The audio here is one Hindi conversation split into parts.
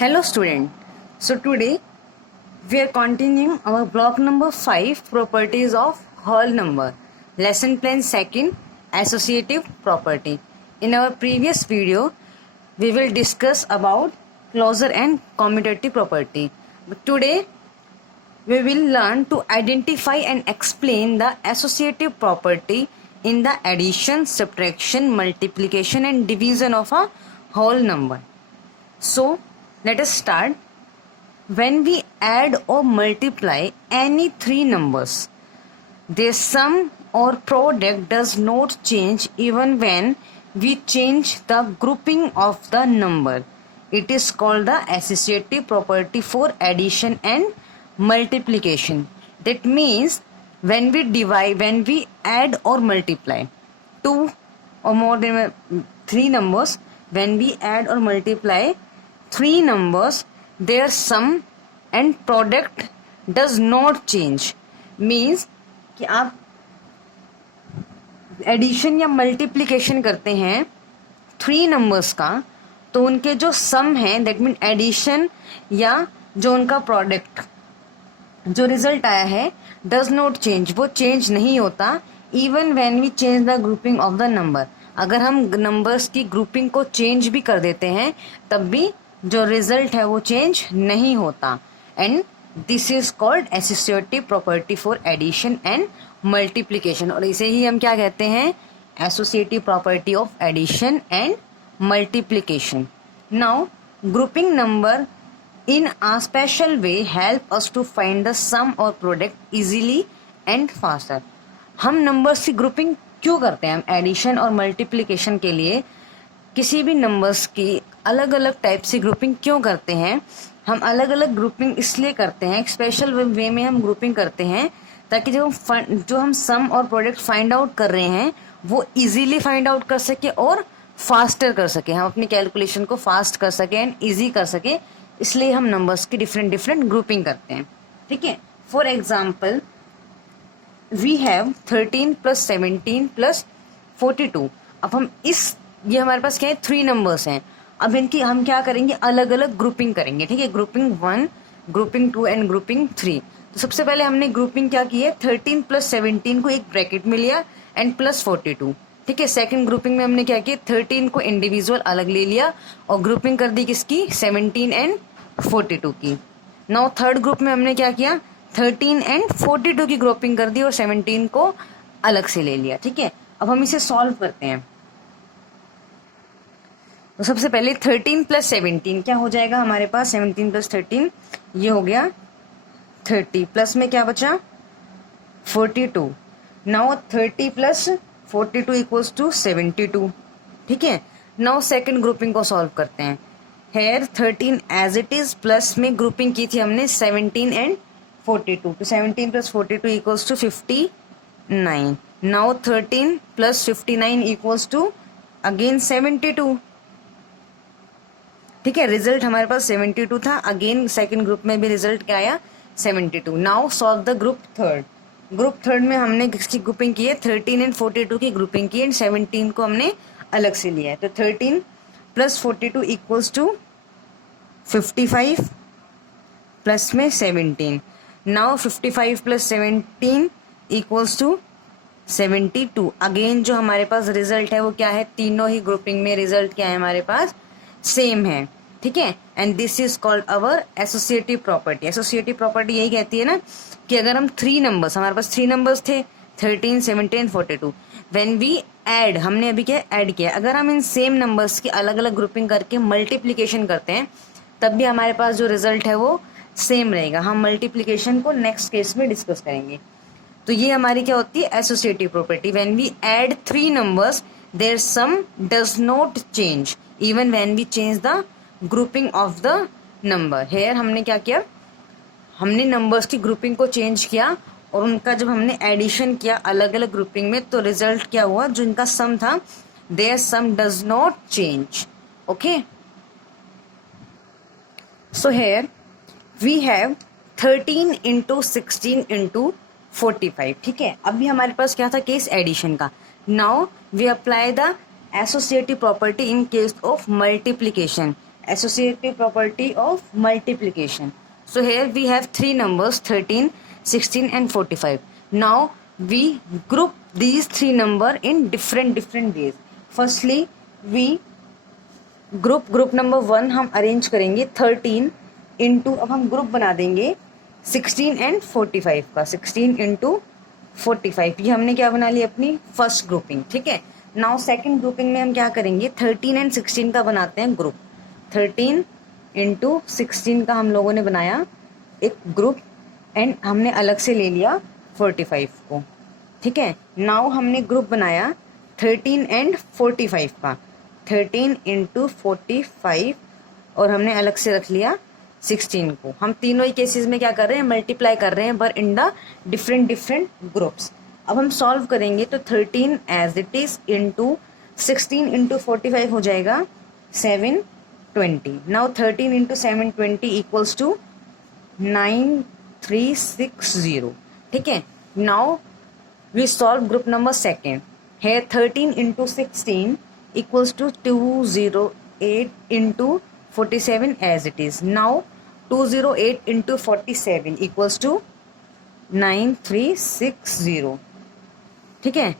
Hello student. So today we are continuing our block number 5 properties of whole number. Lesson plan second associative property. In our previous video we will discuss about closure and commutative property. But today we will learn to identify and explain the associative property in the addition, subtraction, multiplication and division of a whole number. So let us start. When we add or multiply any three numbers, their sum or product does not change even when we change the grouping of the number. It is called the associative property for addition and multiplication. That means when we add or multiply two or more than three numbers, when we add or multiply three numbers, their sum and product does not change. Means कि आप एडिशन या मल्टीप्लिकेशन करते हैं थ्री नंबर्स का, तो उनके जो सम है दैट मीन एडिशन या जो उनका प्रोडक्ट जो रिजल्ट आया है डज नॉट चेंज, वो चेंज नहीं होता even when we change the grouping of the number. अगर हम नंबर्स की ग्रुपिंग को चेंज भी कर देते हैं तब भी जो रिजल्ट है वो चेंज नहीं होता. And this is called associative property for addition and multiplication. और इसे ही हम क्या कहते हैं? Associative property of addition and multiplication. Now grouping number in a special way help us to find the sum or product easily and faster. हम नंबर्स की ग्रुपिंग क्यों करते हैं? हम एडिशन और मल्टीप्लिकेशन के लिए किसी भी नंबर्स की अलग अलग टाइप से ग्रुपिंग क्यों करते हैं? हम अलग अलग ग्रुपिंग इसलिए करते हैं, स्पेशल वे में हम ग्रुपिंग करते हैं ताकि जो हम सम और प्रोडक्ट फाइंड आउट कर रहे हैं वो इजीली फाइंड आउट कर सके और फास्टर कर सके. हम अपनी कैलकुलेशन को फास्ट कर सके एंड ईजी कर सके, इसलिए हम नंबर्स की डिफरेंट ग्रुपिंग करते हैं. ठीक है. For example we have 13 plus 17 plus 42. अब हम ये हमारे पास क्या है? थ्री नंबर्स हैं. अब इनकी हम क्या करेंगे? अलग अलग ग्रुपिंग करेंगे. ठीक है. Grouping 1, grouping 2 and grouping 3. तो सबसे पहले हमने ग्रुपिंग क्या की है? 13 प्लस 17 को एक ब्रैकेट में लिया एंड प्लस 42. ठीक है. सेकंड ग्रुपिंग में हमने क्या किया? 13 को इंडिविजुअल अलग ले लिया और ग्रुपिंग कर दी किसकी? 17 एंड 42 की. नाउ थर्ड ग्रुप में हमने क्या किया? 13 एंड 42 की ग्रुपिंग कर दी और 17 को अलग से ले लिया. ठीक है. अब हम इसे सॉल्व करते हैं. तो सबसे पहले 13 प्लस 17 क्या हो जाएगा हमारे पास? 17 प्लस 13 ये हो गया 30. प्लस में क्या बचा? 42. Now 30 plus 42 equals to 72. ठीक है. नाउ सेकंड ग्रुपिंग को सॉल्व करते हैं. Here 13 as it is, plus में ग्रुपिंग की थी हमने 17 एंड 42. तो 17 plus 42 equals to 59. Now 13 plus 59 equals to again 72. ठीक है. रिजल्ट हमारे पास 72 था. अगेन सेकंड ग्रुप में भी रिजल्ट क्या आया? 72. Now solve the group third. Group third में हमने किसकी ग्रुपिंग की है? 13 एंड 42 की ग्रुपिंग की एंड 17 को हमने अलग से लिया है. तो 13 प्लस 42 इक्वल्स टू 55 प्लस में 17. Now 55 plus 17 equals to 72. Again जो हमारे पास रिजल्ट है वो क्या है? तीनों ही ग्रुपिंग में रिजल्ट क्या है हमारे पास? सेम है. ठीक है. And this is called our associative property. Associative property यही कहती है ना कि अगर हम थ्री नंबर्स, हमारे पास थ्री नंबर्स थे 13, 17, 42. व्हेन वी ऐड, हमने अभी क्या ऐड किया, अगर हम इन सेम नंबर्स की अलग अलग ग्रुपिंग करके मल्टीप्लिकेशन करते हैं तब भी हमारे पास जो रिजल्ट है वो सेम रहेगा. हम मल्टीप्लिकेशन को नेक्स्ट केस में डिस्कस करेंगे. तो ये हमारी क्या होती है? Associative property. When we add three numbers their sum does not change even when we change the grouping of the number. Here हमने क्या किया? हमने नंबर्स की ग्रुपिंग को चेंज किया और उनका जब हमने एडिशन किया अलग अलग ग्रुपिंग में तो रिजल्ट क्या हुआ? जो इनका सम था their sum does not change. Okay. So here we have 13 into 16 into 45. ठीक है. अभी हमारे पास क्या था? केस एडिशन का. Now we apply the associative property in case of multiplication. associative property of multiplication. So here we have three numbers 13, 16 and 45. Now we group these three number in different ways. Firstly we group number 1 हम अरेंज करेंगे 13 इंटू, अब हम ग्रुप बना देंगे 16 एंड 45 का, 16 इंटू 45, ये हमने क्या बना लिया अपनी फर्स्ट ग्रुपिंग, ठीक है। नाउ सेकंड ग्रुपिंग में हम क्या करेंगे 13 एंड 16 का बनाते हैं ग्रुप, 13 इंटू 16 का हम लोगों ने बनाया एक ग्रुप एंड हमने अलग से ले लिया 45 को, ठीक है। नाउ हमने ग्रुप बनाया 13 एंड 45 का, 13 इंटू 45 और हमने अलग से रख लिया 16 को। हम तीनों ही केसेस में क्या कर रहे हैं मल्टीप्लाई कर रहे हैं but in the different groups. अब हम सॉल्व करेंगे तो 13 as it is into 16 into 45 हो जाएगा 720। नाउ 13 इंटू 720 इक्वल्स टू 9360, ठीक है। Now we solve group number second, है 13 into 16 equals to 208 into 47 as it is. Now 208 into 47 equals to 9360, ठीक है।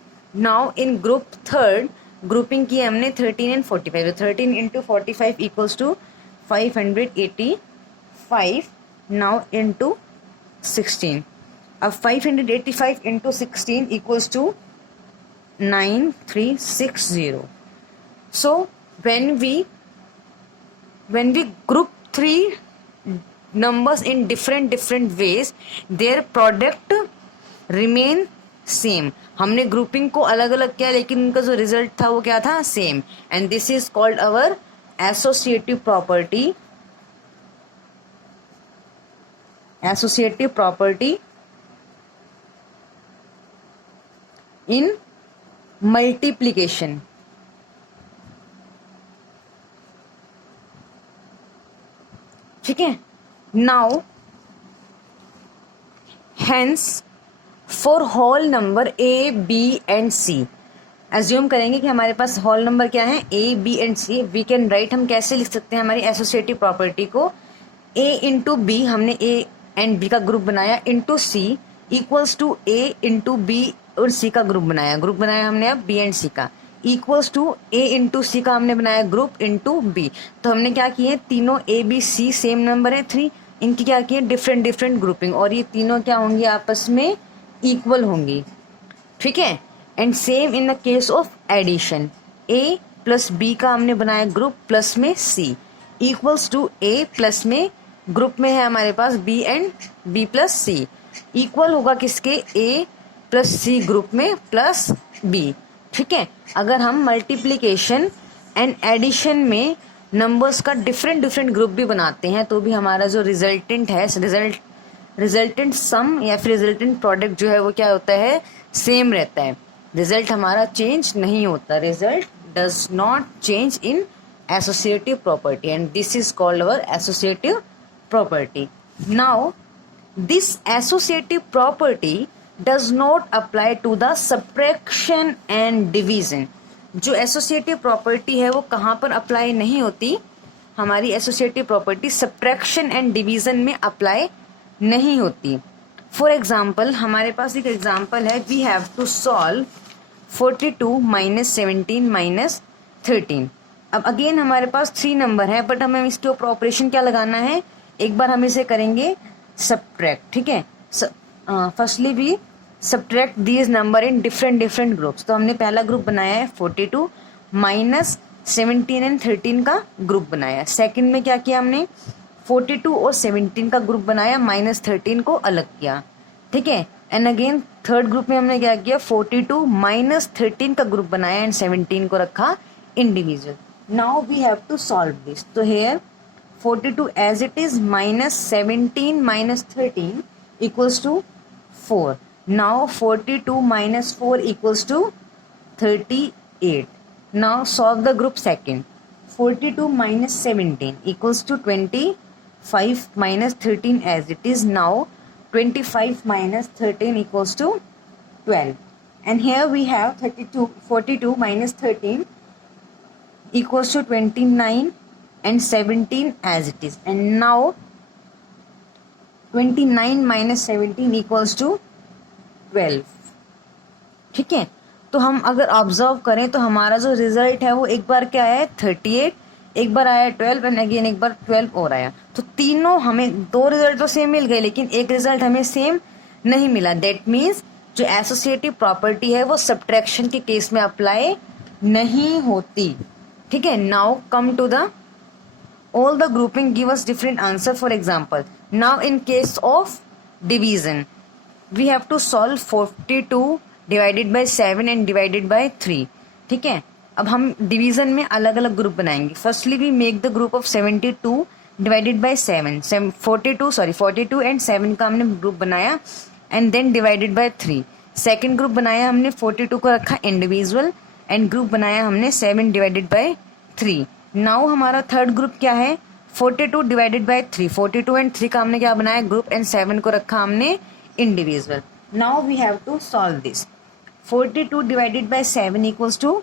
Now in group third grouping की हमने 13 and 45, 13 into 45 equals to 585 now into 16। अब 585 into 16 equals to 9360. So when we group three numbers in different ways, their product remain same. हमने ग्रुपिंग को अलग अलग किया लेकिन उनका जो रिजल्ट था वो क्या था same, and this is called our associative property in multiplication. ठीक है। Now hence for whole number A B and C, assume करेंगे कि हमारे पास होल नंबर क्या है A B and C. We can write, हम कैसे लिख सकते हैं हमारी एसोसिएटिव प्रॉपर्टी को, ए इंटू बी, हमने ए एंड बी का ग्रुप बनाया, into C equals to A into B और सी का ग्रुप बनाया हमने अब बी एंड सी का, इक्वल्स टू ए इंटू सी का हमने बनाया ग्रुप इंटू बी। तो हमने क्या किए, तीनों A B C same number है 3, इनकी क्या किए डिफरेंट ग्रुपिंग, और ये तीनों क्या होंगी आपस में इक्वल होंगी, ठीक है। And same in the case of addition, A plus B का हमने बनाया ग्रुप प्लस में C equals to A plus में ग्रुप में है हमारे पास B and B plus C, equal होगा किसके ए प्लस सी ग्रुप में प्लस बी, ठीक है। अगर हम मल्टीप्लिकेशन एंड एडिशन में नंबर्स का डिफरेंट ग्रुप भी बनाते हैं तो भी हमारा जो रिजल्टेंट है, रिजल्टेंट सम या फिर रिजल्टेंट प्रोडक्ट जो है वो क्या होता है सेम रहता है, रिजल्ट हमारा चेंज नहीं होता, result does not change in associative property and this is called our associative property. Now this associative property does not apply to the subtraction and division। जो एसोसिएटिव प्रॉपर्टी है वो कहाँ पर अप्लाई नहीं होती, हमारी associative property subtraction and division में अप्लाई नहीं होती। फॉर एग्जाम्पल हमारे पास एक एग्जाम्पल है, we have to solve 42 minus 17 minus 13। अब अगेन हमारे पास 3 नंबर है बट हमें इसके ऊपर ऑपरेशन क्या लगाना है, एक बार हम इसे करेंगे सब्ट्रैक्ट, ठीक है। Firstly we subtract these number in different groups. तो हमने पहला ग्रुप बनाया है 42 माइनस 17 एंड 13 का ग्रुप बनाया। सेकंड में क्या किया हमने 42 और 17 का ग्रुप बनाया, माइनस 13 को अलग किया, ठीक है। एंड अगेन थर्ड ग्रुप में हमने क्या किया 42 माइनस 13 का ग्रुप बनाया एंड 17 को रखा individual. Now we have to solve this. तो here 42 as it is minus 17 minus 13 equals to 4. Now 42 minus 4 equals to 38. Now solve the group second. 42 minus 17 equals to 25 minus 13 as it is. Now 25 minus 13 equals to 12. And here we have 42 minus 13 equals to 29 and 17 as it is. And now 29 minus 17 equals to 12. ठीक है, तो हम अगर ऑब्जर्व करें तो हमारा जो रिजल्ट है वो एक बार क्या आया है 38, एक बार आया 12 एंड अगेन एक बार 12 और आया. तो तीनों हमें दो रिजल्ट तो सेम मिल गए लेकिन एक रिजल्ट हमें सेम नहीं मिला. दैट मीन्स जो एसोसिएटिव प्रॉपर्टी है वो सब्ट्रैक्शन के केस में अप्लाई नहीं होती. ठीक है, now come to the all the grouping give us different answer. For example, now in case of division we have to solve 42 divided by 7 and divided by 3. ठीक है, अब हम डिवीजन में अलग अलग ग्रुप बनाएंगे. Firstly we make the group of 72 divided by 7, 42 and 7 का हमने ग्रुप बनाया and then divided by 3. Second group बनाया हमने 42 को रखा इंडिविजुअल एंड ग्रुप बनाया हमने 7 डिवाइडेड बाय 3. नाउ हमारा थर्ड ग्रुप क्या है 42 डिवाइडेड बाय 3. 42 एंड 3 का हमने क्या बनाया ग्रुप एंड 7 को रखा हमने individual. Now we have to solve this. 42 divided by 7 equals to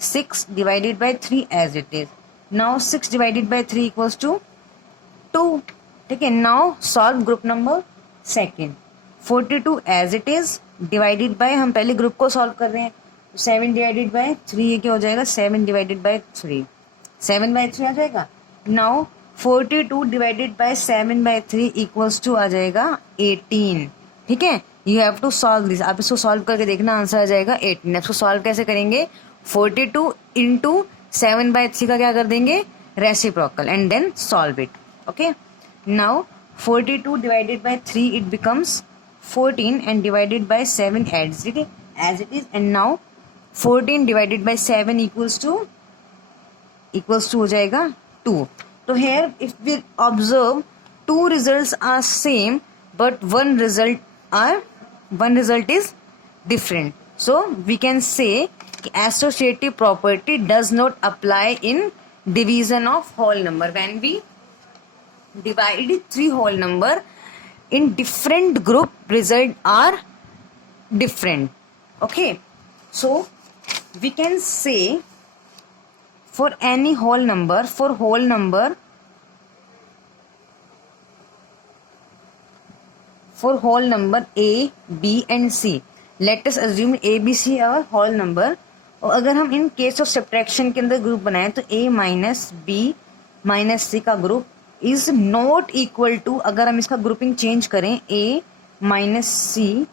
6 divided by 3 as it is. Now 6 divided by 3 equals to 2. ठीक है, now solve group number second. 42 as it is divided by, हम पहले ग्रुप को सॉल्व कर रहे हैं, 7 डिवाइडेड बाय 3 ये क्या हो जाएगा 7 डिवाइडेड बाय 3, 7 बाय 3 आ जाएगा. Now 42 divided by 7 by 3 equals to आ जाएगा 18. ठीक है, you have to solve this. आप इसको सॉल्व करके देखना आंसर आ जाएगा 18. इसको सॉल्व कैसे करेंगे 42 इंटू 7 बाय 3 का क्या कर देंगे reciprocal and then solve it. Okay, now 42 divided by 3 it becomes 14 and divided by 7 as it is. And now 14 divided by 7 equals to हो जाएगा 2. तो here if we observe two results are same but one result is different. So we can say associative property does not apply in division of whole number. When we divide 3 whole number in different group, result are different. Okay, so we can say for any whole number, for whole number A, B and C, let us assume A, B, C are whole number. और अगर हम इन केस ऑफ सब्ट्रैक्शन के अंदर ग्रुप बनाएं तो A minus B minus C का group is not equal to, अगर हम इसका ग्रुपिंग चेंज करें A माइनस C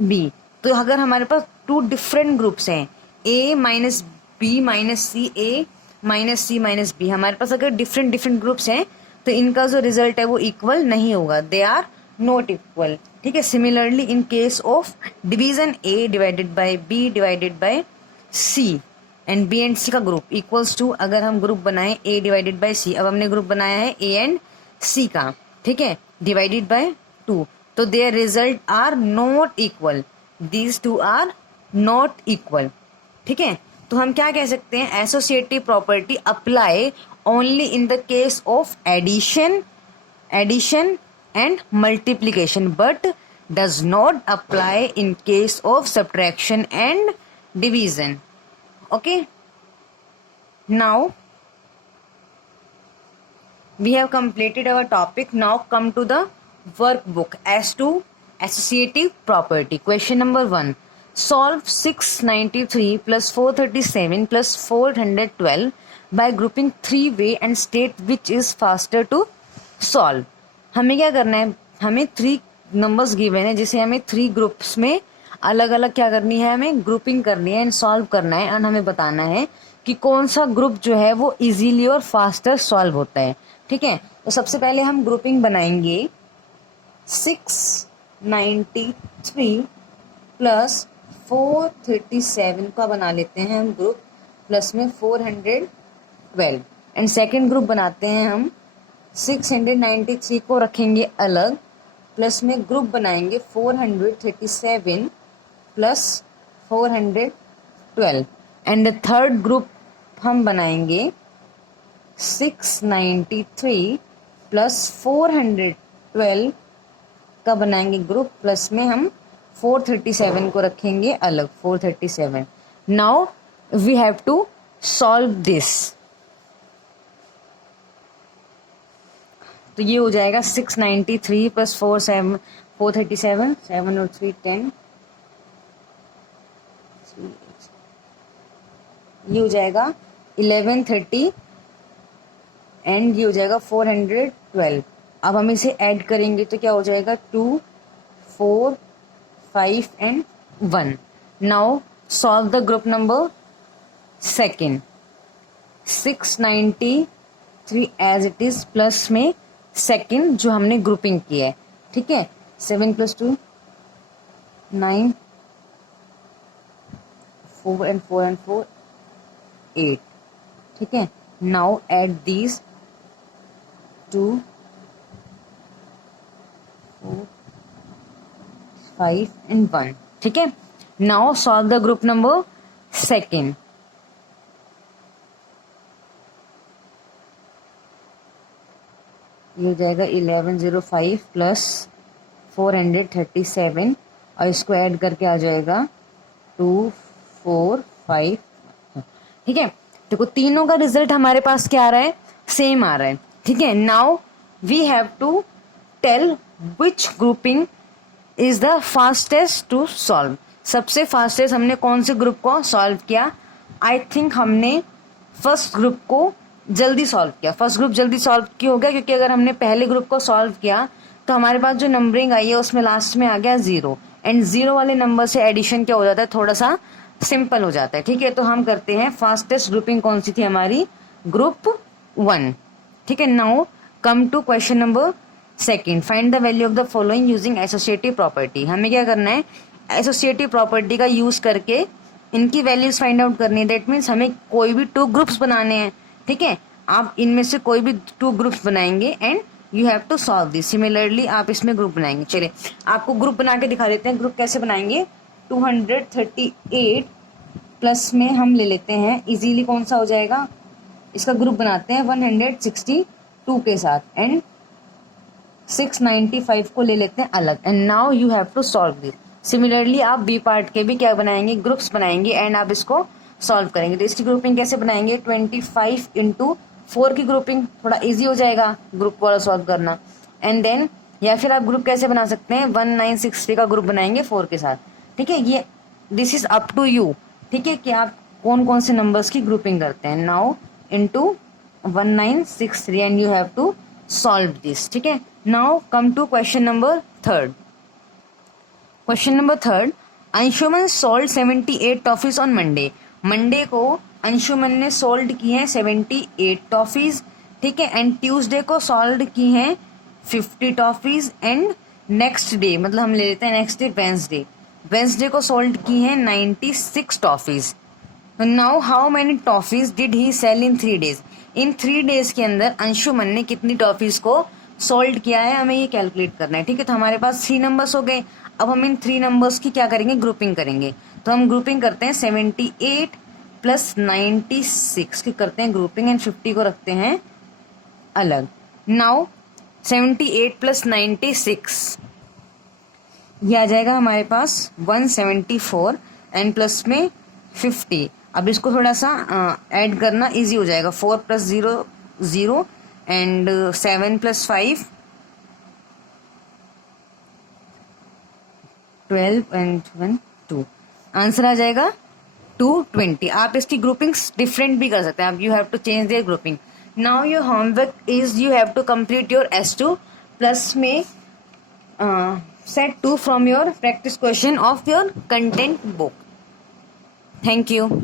B, तो अगर हमारे पास 2 डिफरेंट ग्रुप्स हैं A minus B minus C, A minus C minus B, हमारे पास अगर डिफरेंट ग्रुप्स हैं तो इनका जो रिजल्ट है वो इक्वल नहीं होगा, दे आर नॉट इक्वल. ठीक है, similarly in case of division A divided by B divided by C and B and C का ग्रुप इक्वल्स टू, अगर हम ग्रुप बनाएं A डिवाइडेड बाय C, अब हमने ग्रुप बनाया है A एंड C का, ठीक है, डिवाइडेड बाय 2, तो their result are not equal, these two are not equal. ठीक है, तो हम क्या कह सकते हैं associative property apply only in the case of addition and multiplication but does not apply in case of subtraction and division. Okay, now we have completed our topic. Now come to the workbook as to associative property. Question number 1, solve 693 plus 437 plus 412 by grouping 3 way and state which is faster to solve. हमें क्या करना है, हमें 3 नंबर्स गिवन है जिसे हमें 3 ग्रुप्स में अलग अलग क्या करनी है, हमें ग्रुपिंग करनी है एंड सॉल्व करना है एंड हमें बताना है कि कौन सा ग्रुप जो है वो इजीली और फास्टर सॉल्व होता है. ठीक है, तो सबसे पहले हम ग्रुपिंग बनाएंगे 693 प्लस 437 का बना लेते हैं हम ग्रुप, प्लस में 412 एंड सेकेंड ग्रुप बनाते हैं हम 693 को रखेंगे अलग, प्लस में ग्रुप बनाएंगे 437 plus 412 and the third group हम बनाएंगे 693 प्लस 412 का बनाएंगे ग्रुप, प्लस में हम 437 को रखेंगे अलग 437. Now we have to solve this. तो ये हो जाएगा 693 प्लस 437, 7 और 3 10, ये हो जाएगा 1130 एंड ये हो जाएगा 412। अब हम इसे ऐड करेंगे तो क्या हो जाएगा 2, 4, 5 and 1। Now solve the group number second. 693 as it is plus में सेकेंड जो हमने ग्रुपिंग किया है, ठीक है। 7 + 2 9, 4 and 4 and 4 8, ठीक है। नाउ एड दीज 2, 4, 5 and 1, ठीक है। Now solve the group number second. ये हो जाएगा 1105 प्लस 437 और इसको ऐड करके आ जाएगा 2, 4, 5, ठीक है। देखो तीनों का रिजल्ट हमारे पास क्या आ रहा है, सेम आ रहा है, ठीक है। Now we have to tell which grouping is the fastest to solve. सबसे फास्टेस्ट हमने कौन से ग्रुप को सॉल्व किया? आई थिंक हमने फर्स्ट ग्रुप को जल्दी सॉल्व किया। फर्स्ट ग्रुप जल्दी सॉल्व क्यों हो गया? क्योंकि अगर हमने पहले ग्रुप को सॉल्व किया तो हमारे पास जो नंबरिंग आई है उसमें लास्ट में आ गया 0 एंड 0 वाले नंबर से एडिशन क्या हो जाता है, थोड़ा सा सिंपल हो जाता है, ठीक है। तो हम करते हैं फास्टेस्ट ग्रुपिंग कौन सी थी हमारी, ग्रुप 1, ठीक है। Now come to question number second. Find the value of the following using associative property. हमें क्या करना है, एसोसिएटिव प्रॉपर्टी का यूज करके इनकी वैल्यूज फाइंड आउट करनी है। दैट मीन्स हमें कोई भी 2 ग्रुप्स बनाने हैं, ठीक है। आप इनमें से कोई भी 2 ग्रुप्स बनाएंगे and you have to solve this. Similarly आप इसमें ग्रुप बनाएंगे। चलिए आपको ग्रुप बना के दिखा देते हैं। ग्रुप कैसे बनाएंगे, 238 प्लस में हम ले लेते हैं इजीली, कौन सा हो जाएगा, इसका ग्रुप बनाते हैं 162 के साथ एंड 695 को ले लेते हैं अलग and now you have to solve this. Similarly आप बी पार्ट के भी क्या बनाएंगे, ग्रुप्स बनाएंगे एंड आप इसको सॉल्व करेंगे। तो इसकी ग्रुपिंग कैसे बनाएंगे, 25 × 4 की ग्रुपिंग, थोड़ा इजी हो जाएगा ग्रुप वाला सॉल्व करना। एंड देन या फिर आप ग्रुप कैसे बना सकते हैं, 1963 का ग्रुप बनाएंगे 4 के साथ, ठीक है। ये this is up to you, ठीक है, कि आप कौन कौन से नंबर्स की ग्रुपिंग करते हैं। Now into 1963 and you have to solve this, ठीक है। Now come to question number third. Question number third, Anshuman sold 78 toffees on Monday. Monday को अंशुमन ने सोल्ड की हैं 78 टॉफीज, ठीक है। एंड ट्यूसडे को सोल्ड की हैं 50 टॉफीज एंड नेक्स्ट डे, मतलब हम ले लेते हैं नेक्स्ट डे वेंसडे को सोल्ड की हैं 96 toffees. Now how many toffees did he sell in 3 days। In 3 days के अंदर अंशुमन ने कितनी टॉफीज को सोल्ड किया है, हमें ये कैलकुलेट करना है, ठीक है। तो हमारे पास 3 नंबर्स हो गए। अब हम इन 3 नंबर्स की क्या करेंगे, ग्रुपिंग करेंगे। तो हम ग्रुपिंग करते हैं 78 प्लस 96 की करते हैं ग्रुपिंग एंड 50 को रखते हैं अलग। नाउ 78 प्लस 96 ये आ जाएगा हमारे पास 174 एंड प्लस में 50। अब इसको थोड़ा सा ऐड करना इजी हो जाएगा। 4 + 0 0 एंड 7 + 5 12 एंड 1 2। आंसर आ जाएगा 220। आप इसकी ग्रुपिंग्स डिफरेंट भी कर सकते हैं। आप you have to change their grouping. Now your homework is you have to complete your S2 plus में set 2 from your practice question of your content book. Thank you.